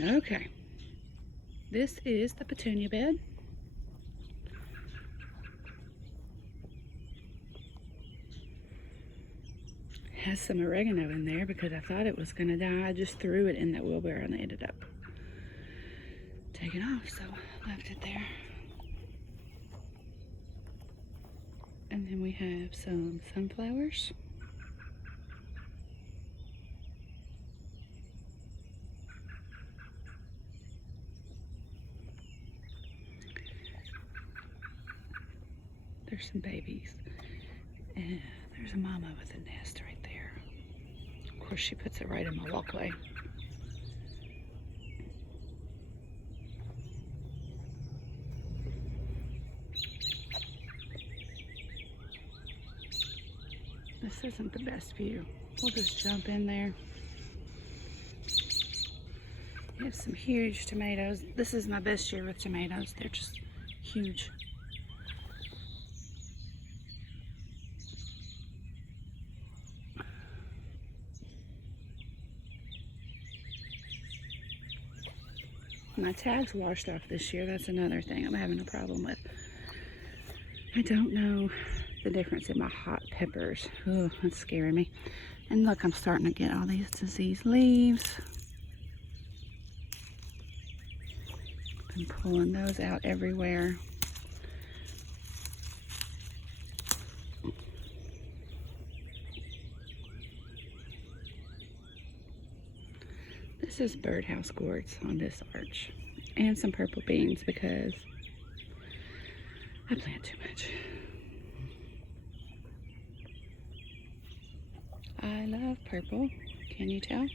Okay, this is the petunia bed. Has some oregano in there because I thought it was gonna die. I just threw it in that wheelbarrow and it ended up taking off, so I left it there. And then we have some sunflowers. There's some babies. And there's a mama with a nest right there. Of course, she puts it right in my walkway. This isn't the best view. We'll just jump in there. We have some huge tomatoes. This is my best year with tomatoes. They're just huge. My tags washed off this year. That's another thing I'm having a problem with. I don't know the difference in my hot peppers. Oh, that's scaring me. And look, I'm starting to get all these diseased leaves. Been pulling those out everywhere. This is birdhouse gourds on this arch. And some purple beans because I plant too much. I love purple. Can you tell?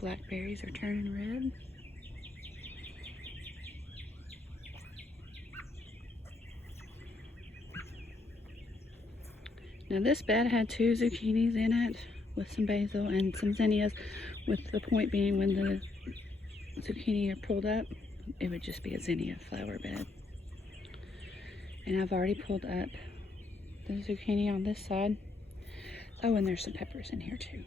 Blackberries are turning red. Now this bed had 2 zucchinis in it with some basil and some zinnias, with the point being when the zucchini are pulled up, it would just be a zinnia flower bed. And I've already pulled up the zucchini on this side. Oh, and there's some peppers in here too.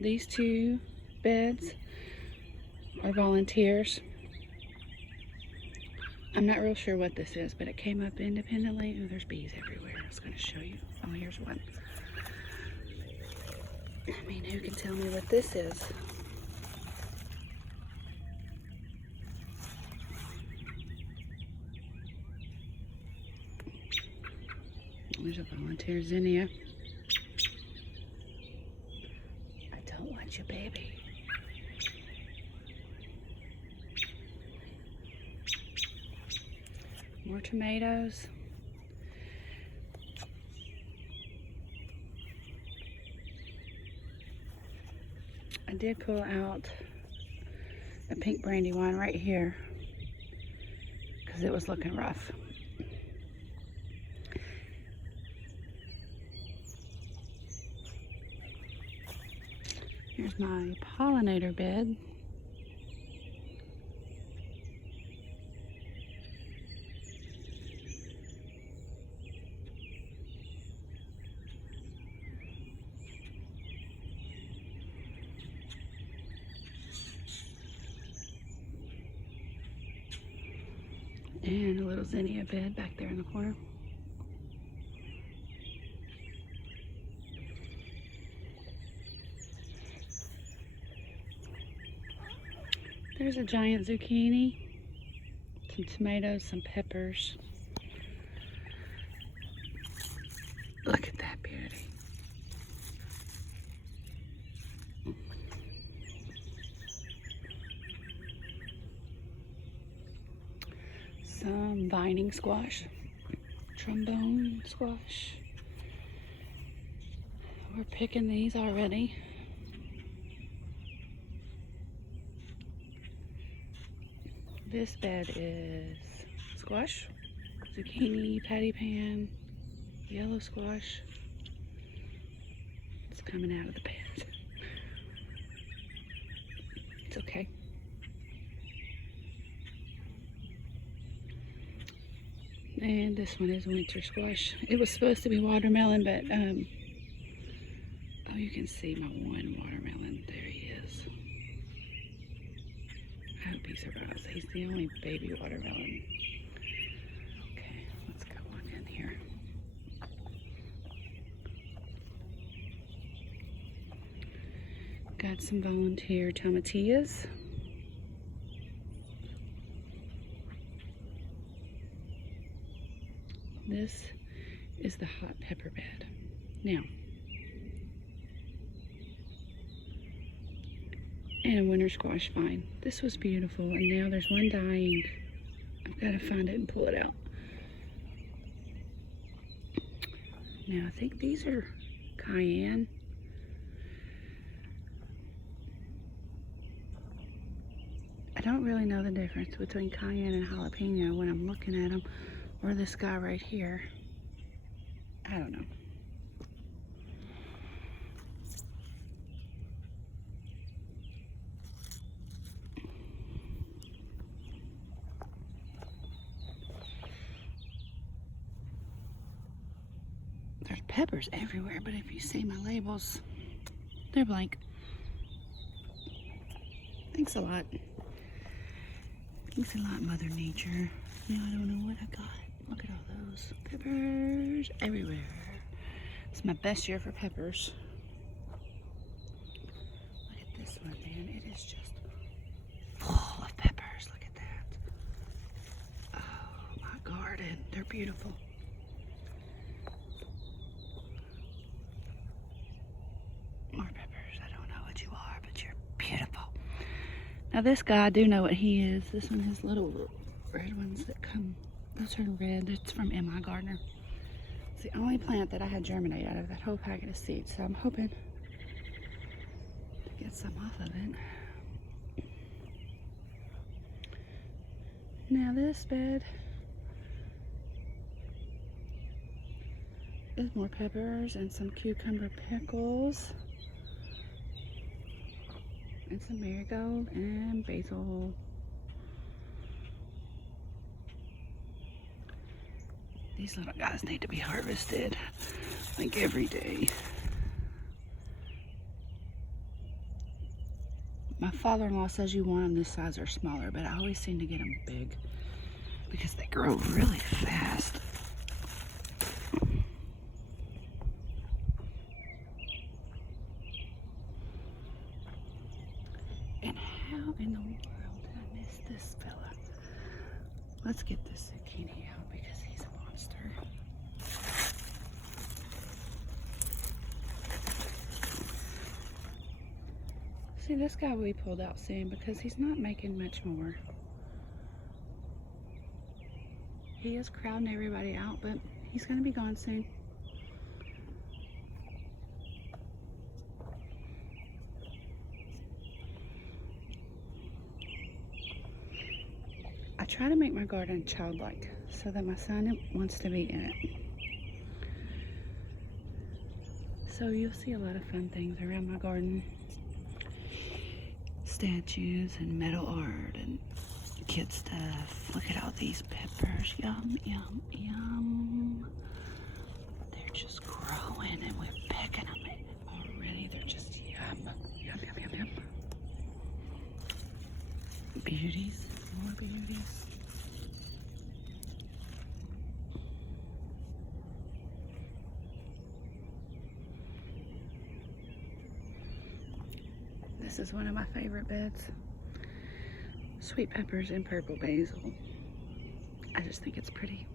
These 2 beds are volunteers. I'm not real sure what this is, but it came up independently. Oh, there's bees everywhere. I was going to show you. Oh, here's one. I mean, who can tell me what this is? There's a volunteer zinnia. I don't want you, baby. More tomatoes. I did pull out a pink brandywine right here because it was looking rough. Here's my pollinator bed. And a little zinnia bed back there in the corner. There's a giant zucchini, some tomatoes, some peppers. Look at that beauty. Some vining squash, trombone squash. We're picking these already. This bed is squash, zucchini, patty pan, yellow squash, that's coming out of the bed. It's okay. And this one is winter squash. It was supposed to be watermelon, but oh, you can see my one watermelon. There he is. I hope he survives. He's the only baby watermelon. Okay, let's go on in here. Got some volunteer tomatillas. This is the hot pepper bed. Now, and a winter squash vine. This was beautiful, and now there's one dying. I've got to find it and pull it out. Now, I think these are cayenne. I don't really know the difference between cayenne and jalapeno when I'm looking at them, or this guy right here. I don't know. There's peppers everywhere, but if you see my labels, they're blank. Thanks a lot. Thanks a lot, Mother Nature. Now I don't know what I got. Look at all those peppers everywhere. It's my best year for peppers. Look at this one, man. It is just full of peppers. Look at that. Oh, my garden. They're beautiful. More peppers. I don't know what you are, but you're beautiful. Now this guy, I do know what he is. This one has little red ones that come. Those are red. It's from M.I. Gardner. It's the only plant that I had germinate out of that whole packet of seeds. So I'm hoping to get some off of it. Now this bed is more peppers and some cucumber pickles. And some marigold and basil. These little guys need to be harvested like every day. My father-in-law says you want them this size or smaller, but I always seem to get them big because they grow really fast. And how in the world did I miss this fella? Let's get this zucchini out because he's a monster. See, this guy will be pulled out soon because he's not making much more. He is crowding everybody out, but he's going to be gone soon. I try to make my garden childlike so that my son wants to be in it. So you'll see a lot of fun things around my garden. Statues and metal art and kid stuff. Look at all these peppers. Yum, yum, yum. They're just growing and we're picking them already. They're just yum. Yum, yum, yum, yum. Beauties. More beauties. This is one of my favorite beds. Sweet peppers and purple basil. I just think it's pretty.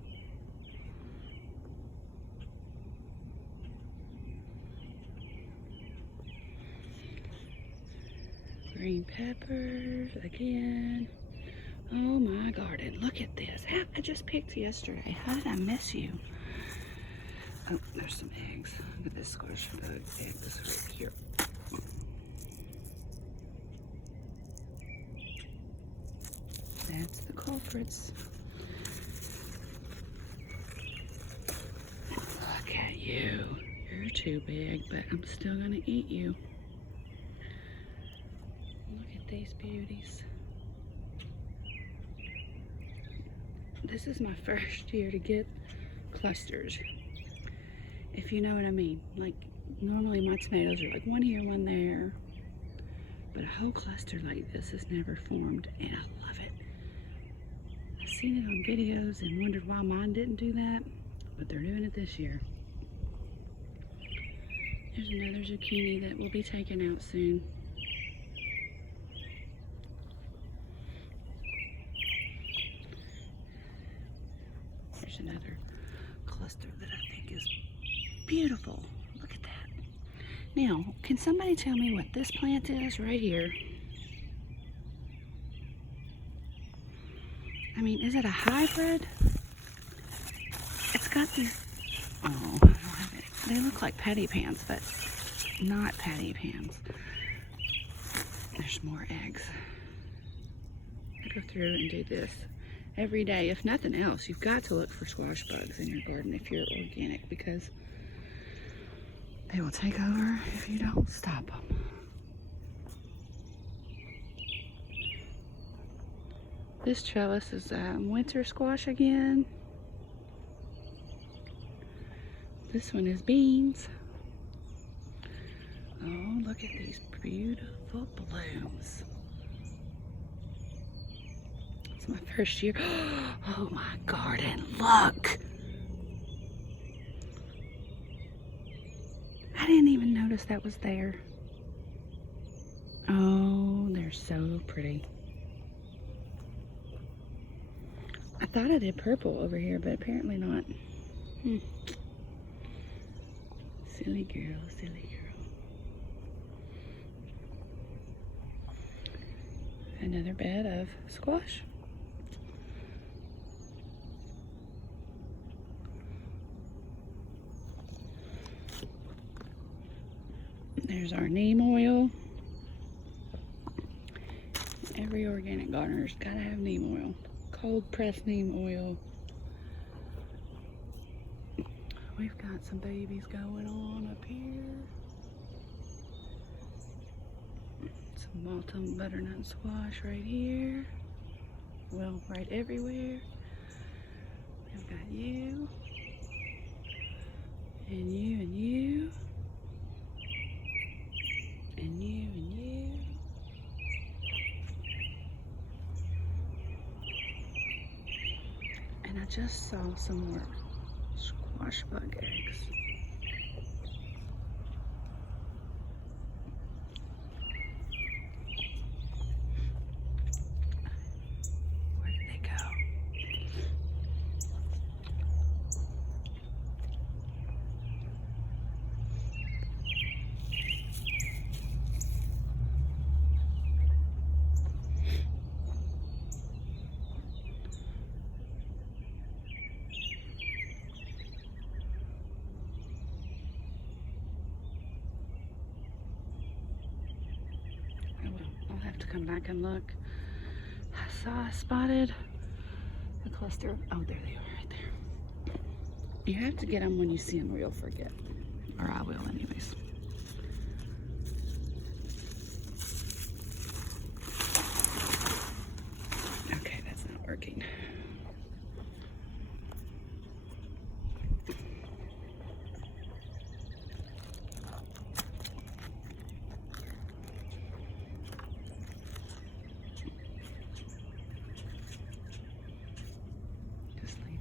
Green peppers again. Oh my garden, look at this. I just picked yesterday. How did I miss you? Oh, there's some eggs. Look at this squash bug egg. This right here. That's the culprits. Look at you. You're too big, but I'm still gonna eat you. Look at these beauties. This is my first year to get clusters, if you know what I mean. Like, normally my tomatoes are like one here, one there, but a whole cluster like this has never formed, and I love it. I've seen it on videos and wondered why mine didn't do that, but they're doing it this year. There's another zucchini that will be taken out soon. There's another cluster that I think is beautiful. Look at that. Now, can somebody tell me what this plant is right here? I mean, is it a hybrid? It's got these, oh, I don't have it. They look like patty pans, but not patty pans. There's more eggs. I go through and do this every day. If nothing else, you've got to look for squash bugs in your garden if you're organic, because they will take over if you don't stop them. This trellis is winter squash again. This one is beans. Oh, look at these beautiful blooms. It's my first year. Oh, my garden, look. I didn't even notice that was there. Oh, they're so pretty. I thought I did purple over here, but apparently not. Silly girl, silly girl. Another bed of squash. There's our neem oil. Every organic gardener's gotta have neem oil. Cold pressed neem oil. We've got some babies going on up here. Some Malta butternut squash right here. Well, right everywhere. We've got you. And you and you. And you and you. And I just saw some more squash bug eggs. Where did they go? I'll have to come back and look. I spotted a cluster of, oh, there they are right there. You have to get them when you see them or you'll forget. Or I will anyways. Okay, that's not working.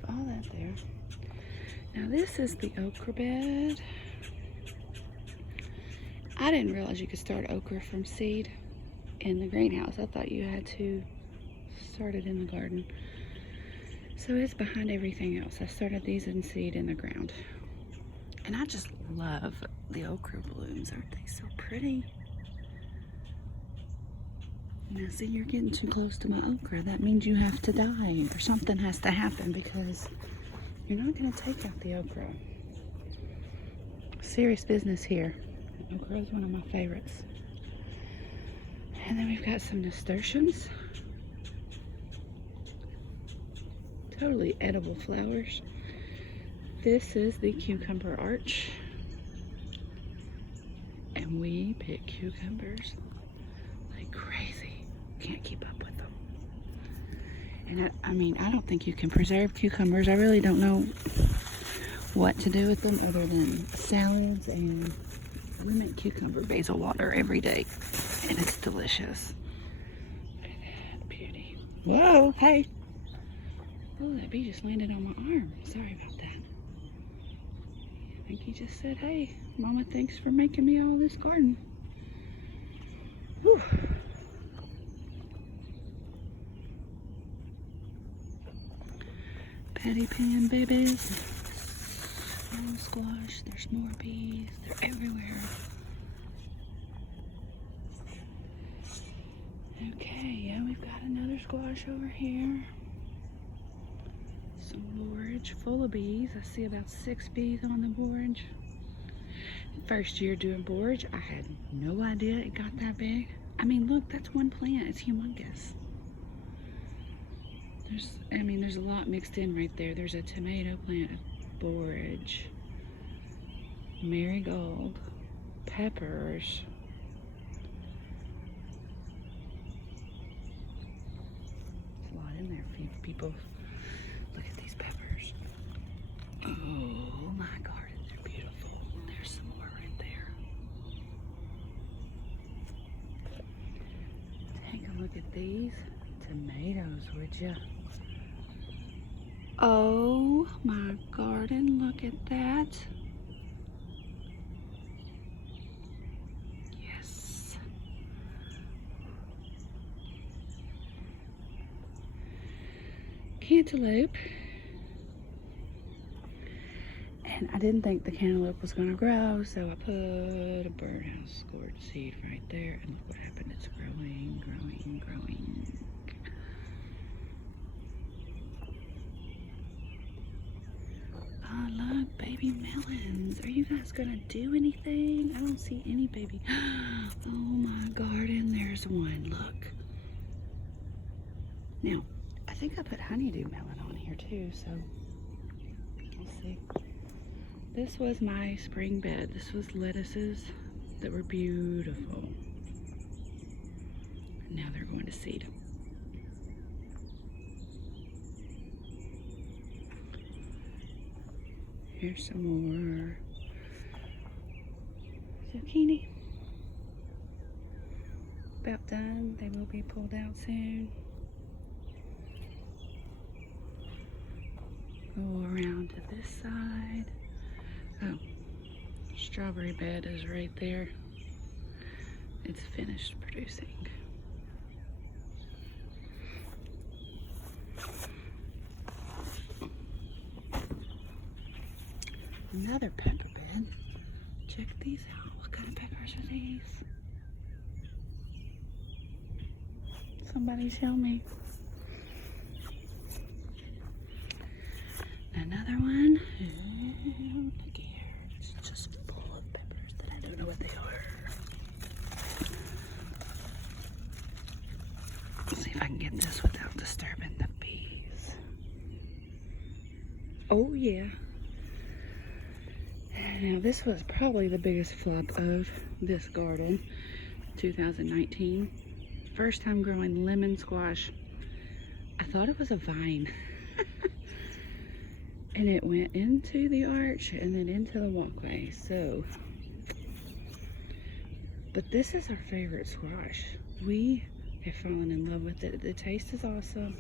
All that there. Now this is the okra bed. I didn't realize you could start okra from seed in the greenhouse. I thought you had to start it in the garden. So it's behind everything else. I started these in seed in the ground. And I just love the okra blooms. Aren't they so pretty? Now see, you're getting too close to my okra. That means you have to die or something has to happen, because you're not going to take out the okra. Serious business here. Okra is one of my favorites. And then we've got some nasturtiums. Totally edible flowers. This is the cucumber arch. we pick cucumbers like crazy. Can't keep up with them. And I mean, I don't think you can preserve cucumbers. I really don't know what to do with them other than salads, and we make cucumber basil water every day, and it's delicious. Look at that beauty. Whoa, hey. Oh, that bee just landed on my arm. Sorry about that. I think he just said, hey, Mama, thanks for making me all this garden. Whew. Patty pan babies. Small squash. There's more bees. They're everywhere. Okay, yeah, we've got another squash over here. Some borage full of bees. I see about 6 bees on the borage. First year doing borage, I had no idea it got that big. I mean, look, that's one plant. It's humongous. There's a lot mixed in right there. There's a tomato plant, borage, marigold, peppers. There's a lot in there for people. Look at these peppers. Oh my garden, they're beautiful. There's some more right there. Take a look at these tomatoes, would you? Oh my garden, look at that. Yes. Cantaloupe. And I didn't think the cantaloupe was gonna grow, so I put a birdhouse gourd seed right there, and look what happened. It's growing, growing, growing. Oh, look, baby melons. Are you guys gonna do anything? I don't see any baby. Oh my garden, there's one, look. Now, I think I put honeydew melon on here too, so we'll see. This was my spring bed. This was lettuces that were beautiful. Now they're going to seed. Here's some more zucchini. About done. They will be pulled out soon. Go around to this side. Oh, strawberry bed is right there. It's finished producing. Another pepper bed. Check these out. What kind of peppers are these? Somebody tell me. Another one. Look here. It's just full of peppers that I don't know what they are. Let's see if I can get this without disturbing the bees. Oh yeah. Now this was probably the biggest flop of this garden, 2019. First time growing lemon squash. I thought it was a vine. And it went into the arch and then into the walkway, so. But this is our favorite squash. We have fallen in love with it. The taste is awesome.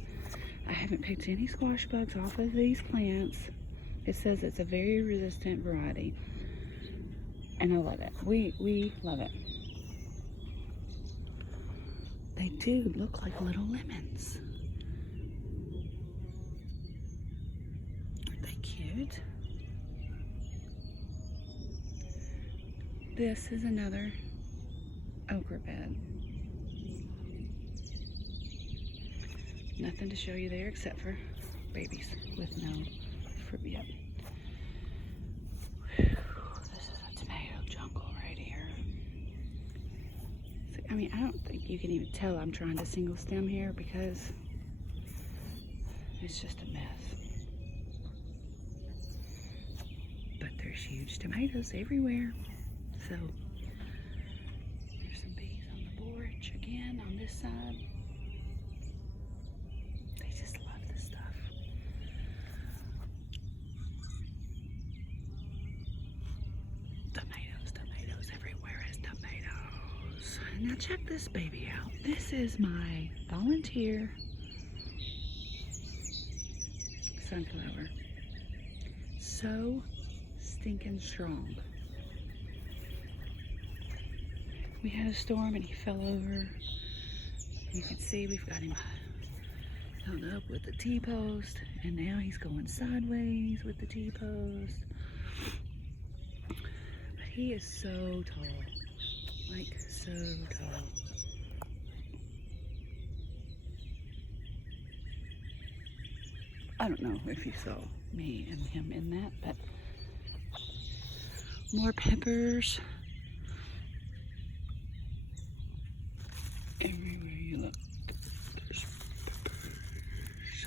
I haven't picked any squash bugs off of these plants. It says it's a very resistant variety. And I love it. We love it. They do look like little lemons. Aren't they cute? This is another okra bed. Nothing to show you there except for babies with no fruit yet. This is a tomato jungle right here. So, I mean, I don't think you can even tell I'm trying to single stem here because it's just a mess. But there's huge tomatoes everywhere. So this side. They just love this stuff. Tomatoes everywhere is tomatoes. Now check this baby out. This is my volunteer sunflower. So stinking strong. We had a storm and he fell over. You can see we've got him held up with the T-post, and now he's going sideways with the T-post. But he is so tall, like so tall. I don't know if you saw me and him in that, but more peppers. Everywhere you look, there's peppers.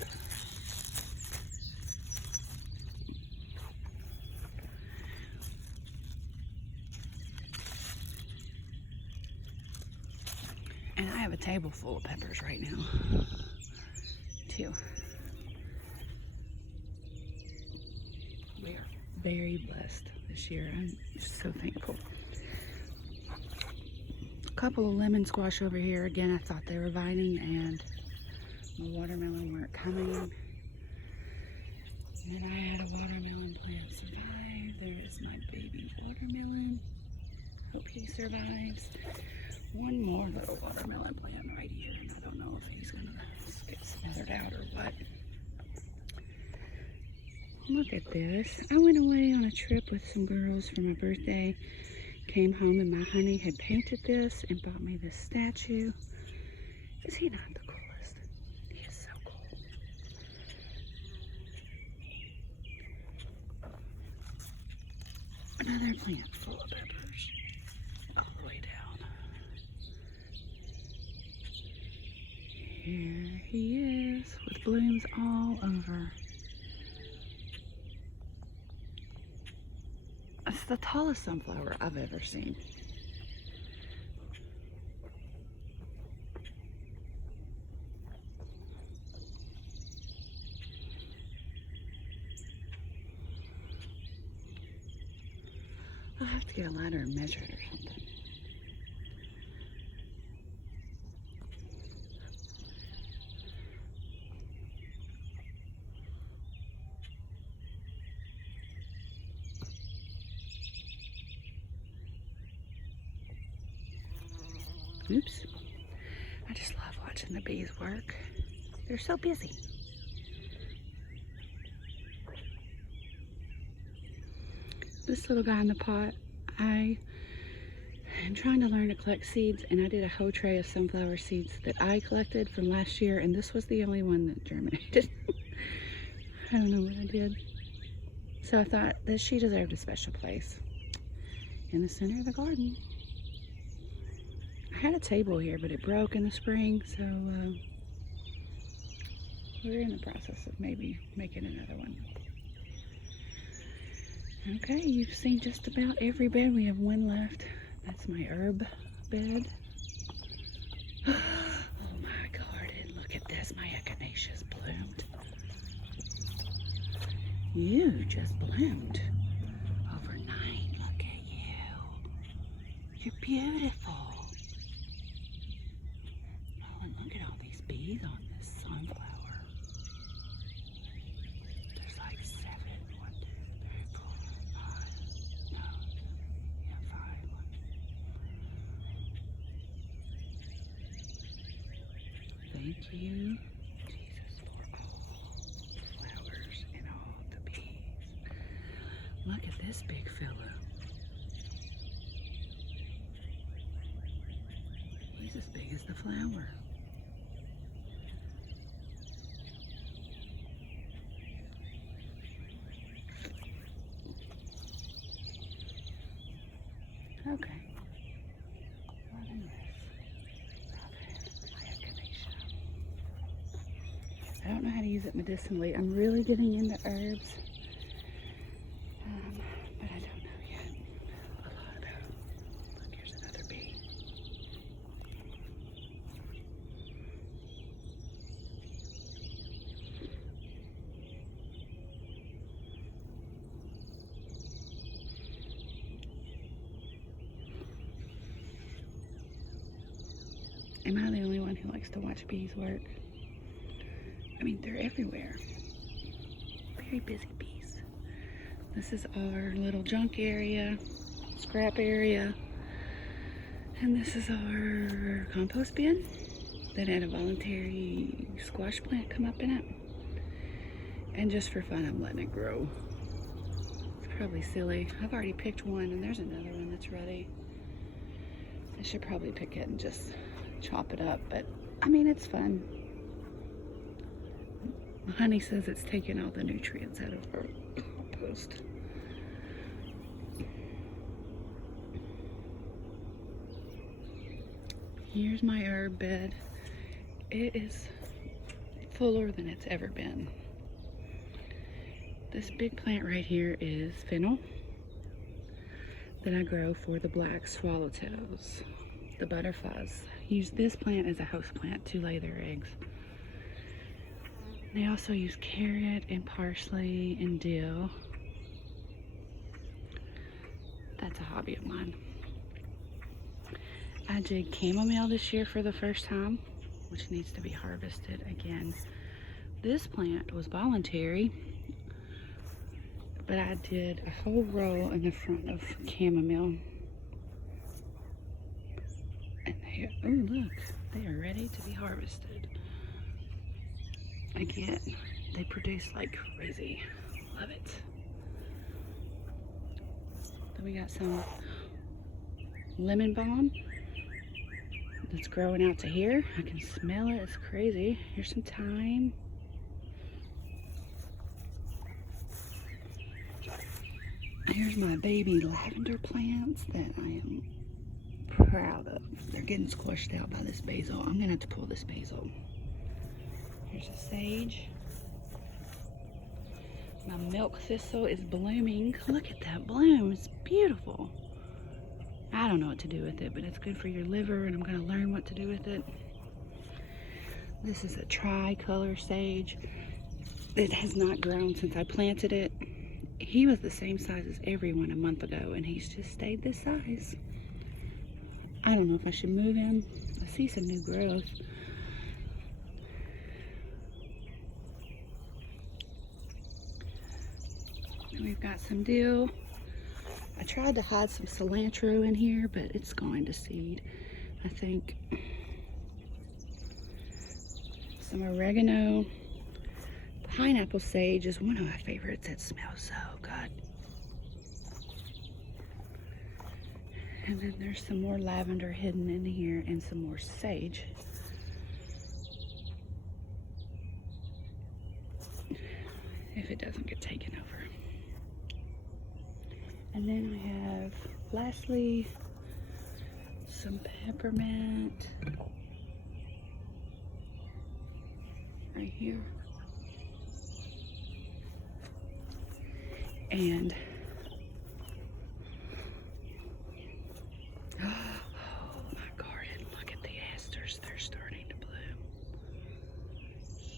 And I have a table full of peppers right now, too. We are very blessed this year. I'm just so thankful. Couple of lemon squash over here. Again, I thought they were vining and my watermelon weren't coming. And I had a watermelon plant survive. There is my baby watermelon. Hope he survives. One more little watermelon plant right here, and I don't know if he's gonna get smothered out or what. Look at this. I went away on a trip with some girls for my birthday. Came home and my honey had painted this and bought me this statue. Is he not the coolest? He is so cool. Another plant full of peppers all the way down. Here he is with blooms all over. It's the tallest sunflower I've ever seen. I'll have to get a ladder and measure it or something. Oops. I just love watching the bees work. They're so busy. This little guy in the pot, I am trying to learn to collect seeds, and I did a whole tray of sunflower seeds that I collected from last year, and this was the only one that germinated. I don't know what I did. So I thought that she deserved a special place in the center of the garden. I had a table here, but it broke in the spring, so we're in the process of maybe making another one. Okay, you've seen just about every bed. We have one left. That's my herb bed. Oh my garden, look at this. My echinaceas bloomed. You just bloomed overnight. Look at you. You're beautiful. Look at all these bees on this sunflower. There's like 7. 1, 2, 3, 4, 5. No. Yeah, 5. Thank you, Jesus, for all the flowers and all the bees. Look at this big fellow. He's as big as the flower. Okay. Loving this. Okay. My echinacea. I don't know how to use it medicinally. I'm really getting into herbs. But I don't know yet a lot about them. Look, here's another bee. Am I the only one who likes to watch bees work? I mean, they're everywhere. Very busy bees. This is our little junk area, scrap area. And this is our compost bin that had a voluntary squash plant come up in it. And just for fun, I'm letting it grow. It's probably silly. I've already picked one, and there's another one that's ready. I should probably pick it and just chop it up, but I mean, it's fun. Honey says it's taking all the nutrients out of our compost. Here's my herb bed. It is fuller than it's ever been. This big plant right here is fennel that I grow for the black swallowtails, the butterflies. Use this plant as a host plant to lay their eggs. They also use carrot and parsley and dill. That's a hobby of mine. I did chamomile this year for the first time, which needs to be harvested again. This plant was voluntary, but I did a whole row in the front of chamomile. And they, oh look, they are ready to be harvested. Again, they produce like crazy. Love it. Then we got some lemon balm that's growing out to here. I can smell it, it's crazy. Here's some thyme. Here's my baby lavender plants that I am proud of. They're getting squished out by this basil. I'm gonna have to pull this basil. Here's a sage. My milk thistle is blooming. Look at that bloom, it's beautiful. I don't know what to do with it, but it's good for your liver, and I'm gonna learn what to do with it. This is a tricolor sage. It has not grown since I planted it. He was the same size as everyone a month ago, and he's just stayed this size. I don't know if I should move him. I see some new growth. We've got some dill. I tried to hide some cilantro in here, but it's going to seed, I think. Some oregano. Pineapple sage is one of my favorites. It smells so good. And then there's some more lavender hidden in here and some more sage. If it doesn't get taken over. And then I have, lastly, some peppermint right here. And oh, my garden, look at the asters, they're starting to bloom.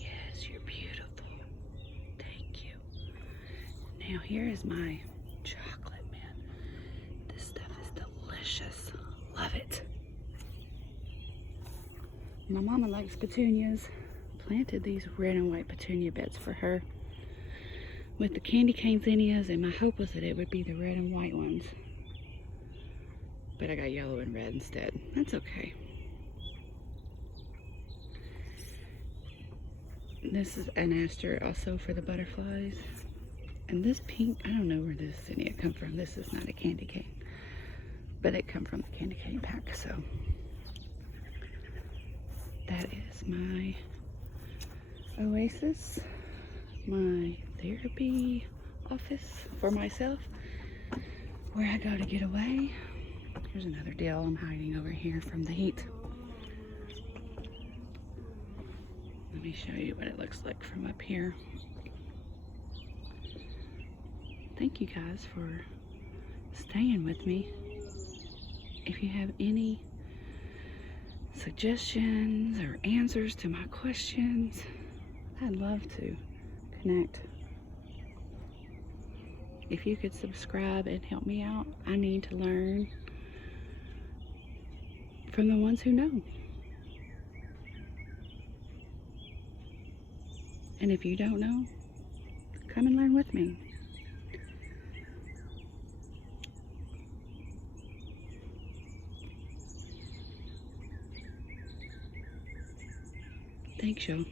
Yes, you're beautiful. Thank you. Now here is my chocolate, man. This stuff is delicious. Love it. My mama likes petunias. Planted these red and white petunia beds for her with the candy cane zinnias, and my hope was that it would be the red and white ones. But I got yellow and red instead. That's okay. This is an aster also for the butterflies. And this pink, I don't know where this zinnia come from. This is not a candy cane. But it come from the candy cane pack, so. That is my oasis. My therapy office for myself, where I go to get away. Here's another dill I'm hiding over here from the heat. Let me show you what it looks like from up here. Thank you guys for staying with me. If you have any suggestions or answers to my questions, I'd love to connect. If you could subscribe and help me out, I need to learn from the ones who know. And if you don't know, come and learn with me. Thanks, y'all.